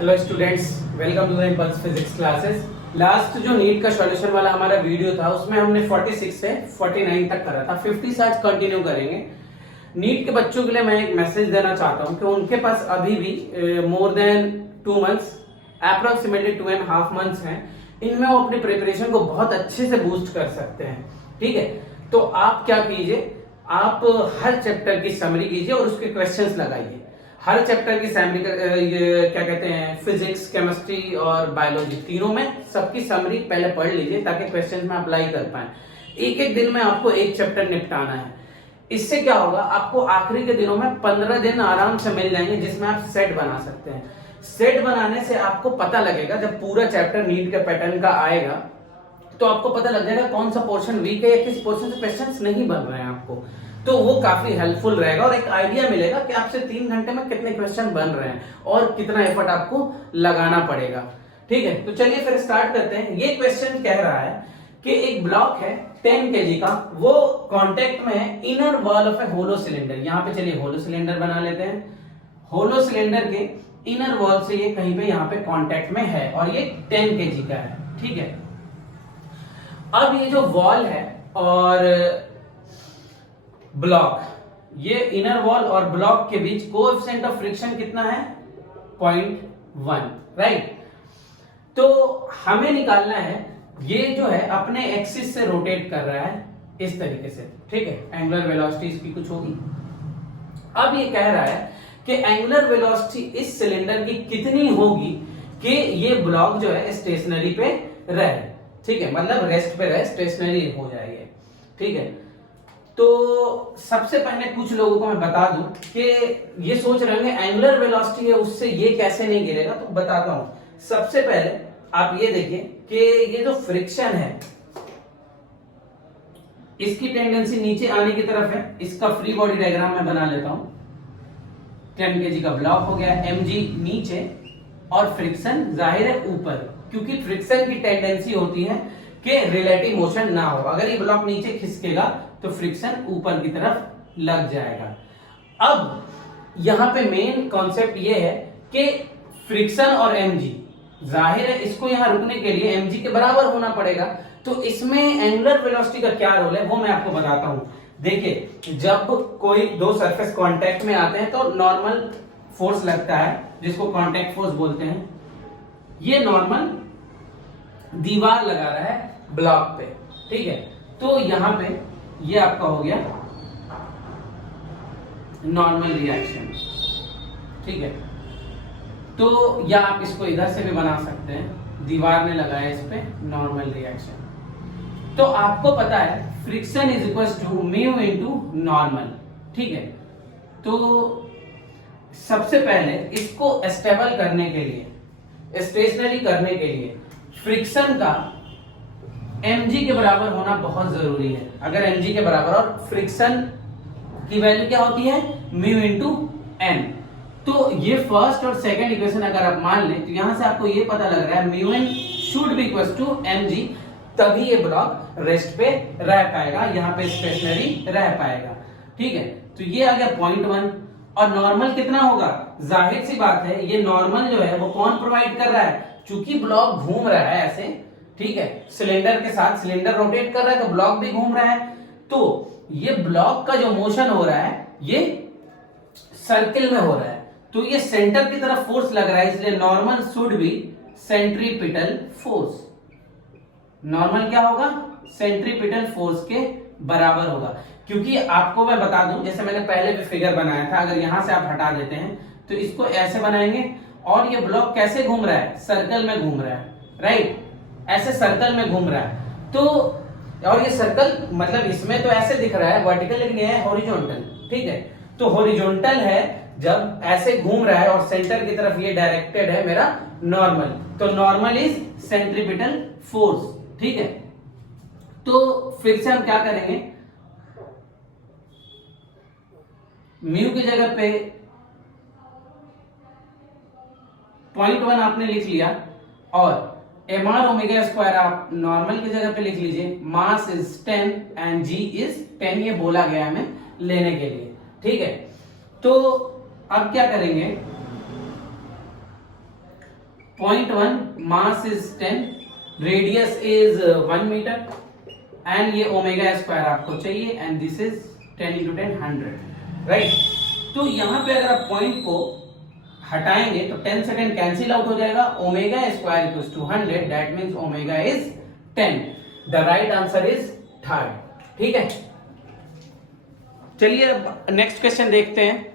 Hello students, welcome to the impulse physics classes. Last जो NEET का solution वाला हमारा वीडियो था उसमें हमने 46 से 49 तक करा था। 50 से आज कंटिन्यू करेंगे। नीट के बच्चों के लिए मैं एक मैसेज देना चाहता हूं कि उनके पास अभी भी more than 2 months, approximately 2.5 months हैं। इनमें वो अपनी प्रिपरेशन को बहुत अच्छे से बूस्ट कर सकते हैं। ठीक है, तो आप क्या कीजिए, आप हर चैप्टर की समरी कीजिए और उसके क्वेश्चंस लगाइए। हर चैप्टर की समरी क्या कहते हैं, फिजिक्स, केमिस्ट्री और बायोलॉजी तीनों में सबकी समरी पहले पढ़ लीजिए ताकि क्वेश्चंस में अप्लाई कर पाए। एक एक दिन में आपको एक चैप्टर निपटाना है। इससे क्या होगा, आपको आखिरी के दिनों में 15 दिन आराम से मिल जाएंगे जिसमें आप सेट बना सकते हैं। सेट बनाने से आपको पता लगेगा, जब पूरा चैप्टर नीट के पैटर्न का आएगा तो आपको पता लग जाएगा कौन सा पोर्शन वीक है या किस पोर्शन से क्वेश्चंस नहीं बन रहे हैं आपको। तो वो काफी हेल्पफुल रहेगा और एक आइडिया मिलेगा कि आपसे 3 घंटे में कितने क्वेश्चन बन रहे हैं और कितना एफर्ट आपको लगाना पड़ेगा। ठीक है, तो चलिए फिर स्टार्ट करते हैं। ये क्वेश्चन कह रहा है कि एक ब्लॉक है 10 kg का, वो कांटेक्ट में है inner wall of a hollow cylinder. यहाँ पे चलिए होलो सिलेंडर बना लेते हैं। होलो सिलेंडर के इनर वॉल से ये कहीं पे यहाँ पे कांटेक्ट में है और ये 10 kg का है। ठीक है, अब ये जो वॉल है और ब्लॉक, ये इनर वॉल और ब्लॉक के बीच कोएफिशिएंट ऑफ फ्रिक्शन कितना है, 0.1, राइट। तो हमें निकालना है, ये जो है अपने एक्सिस से रोटेट कर रहा है इस तरीके से। ठीक है, एंगुलर वेलोसिटी इसकी कुछ होगी। अब ये कह रहा है कि एंगुलर वेलोसिटी इस सिलेंडर की कितनी होगी कि ये ब्लॉक जो है स्टेशनरी पे रहे। ठीक है, मतलब रेस्ट पे रहे, स्टेशनरी हो जाए ये। ठीक है, तो सबसे पहले कुछ लोगों को मैं बता दूं कि ये सोच रहे होंगे एंगुलर वेलोसिटी है उससे ये कैसे नहीं गिरेगा, तो बताता हूं। सबसे पहले आप ये देखिए कि ये जो फ्रिक्शन है इसकी टेंडेंसी नीचे आने की तरफ है। इसका फ्री बॉडी डायग्राम मैं बना लेता हूं। 10 kg का ब्लॉक हो गया, mg नीचे और फ्रिक्शन जाहिर है ऊपर, क्योंकि फ्रिक्शन की टेंडेंसी होती है कि रिलेटिव मोशन ना हो। अगर ये ब्लॉक नीचे खिसकेगा तो फ्रिक्शन ऊपर की तरफ लग जाएगा। अब यहां पे मेन कॉन्सेप्ट ये है कि फ्रिक्शन और mg, जाहिर है इसको यहां रुकने के लिए mg के बराबर होना पड़ेगा। तो इसमें एंगुलर वेलोसिटी का क्या रोल है वो मैं आपको बताता हूं। देखिए, जब कोई दो सरफेस कांटेक्ट में आते हैं तो नॉर्मल फोर्स लगता है जिसको कांटेक्ट फोर्स बोलते हैं। ये नॉर्मल दीवार लगा रहा है ब्लॉक पे। ठीक है, तो यहां पे ये आपका हो गया नॉर्मल रिएक्शन। ठीक है, तो या आप इसको इधर से भी बना सकते हैं, दीवार ने लगाया इस पे नॉर्मल रिएक्शन। तो आपको पता है friction is equal to mu into normal. ठीक है, तो सबसे पहले इसको स्टेबल करने के लिए, स्टेशनरी करने के लिए फ्रिक्शन का mg के बराबर होना बहुत जरूरी है। अगर mg के बराबर, और फ्रिक्शन की वैल्यू क्या होती है, म्यू इनटू n। तो ये फर्स्ट और सेकंड इक्वेशन अगर आप मान लें तो यहां से आपको ये पता लग रहा है mu n should be equal to mg, तभी ये ब्लॉक रेस्ट पे रह पाएगा, यहां पे स्टेशनरी रह पाएगा। ठीक है, तो ये आ गया 0.1। और नॉर्मल कितना होगा, जाहिर सी बात है ये नॉर्मल जो है वो कौन प्रोवाइड कर रहा है, चूंकि ब्लॉक घूम रहा है ऐसे। ठीक है, सिलेंडर के साथ, सिलेंडर रोटेट कर रहा है तो ब्लॉक भी घूम रहा है। तो ये ब्लॉक का जो मोशन हो रहा है ये सर्किल में हो रहा है, तो ये सेंटर की तरफ फोर्स लग रहा है, इसलिए normal should be centripetal force. Normal क्या होगा, सेंट्रीपिटल फोर्स के बराबर होगा। क्योंकि आपको मैं बता दूं, जैसे मैंने पहले भी फिगर बनाया था, अगर यहां से आप हटा देते हैं तो इसको ऐसे बनाएंगे और ये ब्लॉक कैसे घूम रहा है, सर्कल में घूम रहा है, राइट, ऐसे सर्कल में घूम रहा है। तो और ये सर्कल मतलब इसमें तो ऐसे दिख रहा है वर्टिकल, लेकिन ये है हॉरिजॉन्टल। ठीक है, तो हॉरिजॉन्टल है जब ऐसे घूम रहा है और सेंटर की तरफ ये डायरेक्टेड है मेरा नॉर्मल, तो नॉर्मल इज सेंट्रीपिटल फोर्स। ठीक है, तो फिर से हम क्या करेंगे, म्यू की जगह पे 0.1 आपने लिख लिया और mr ओमेगा स्क्वायर आप नॉर्मल की जगह पे लिख लीजिए। मास इज 10 एंड g इज 10, ये बोला गया हमें लेने के लिए। ठीक है, तो अब क्या करेंगे, 0.1, mass is 10, radius is 1 metre and ये ओमेगा स्क्वायर आपको चाहिए and this is 10 into 10 100, right. तो यहाँ पे अगर आप पॉइंट को हटाएंगे तो 10 से 10 कैंसिल आउट हो जाएगा, omega square equals to 100, that means omega is 10। The right answer is third. ठीक है, चलिए अब नेक्स्ट क्वेश्चन देखते हैं।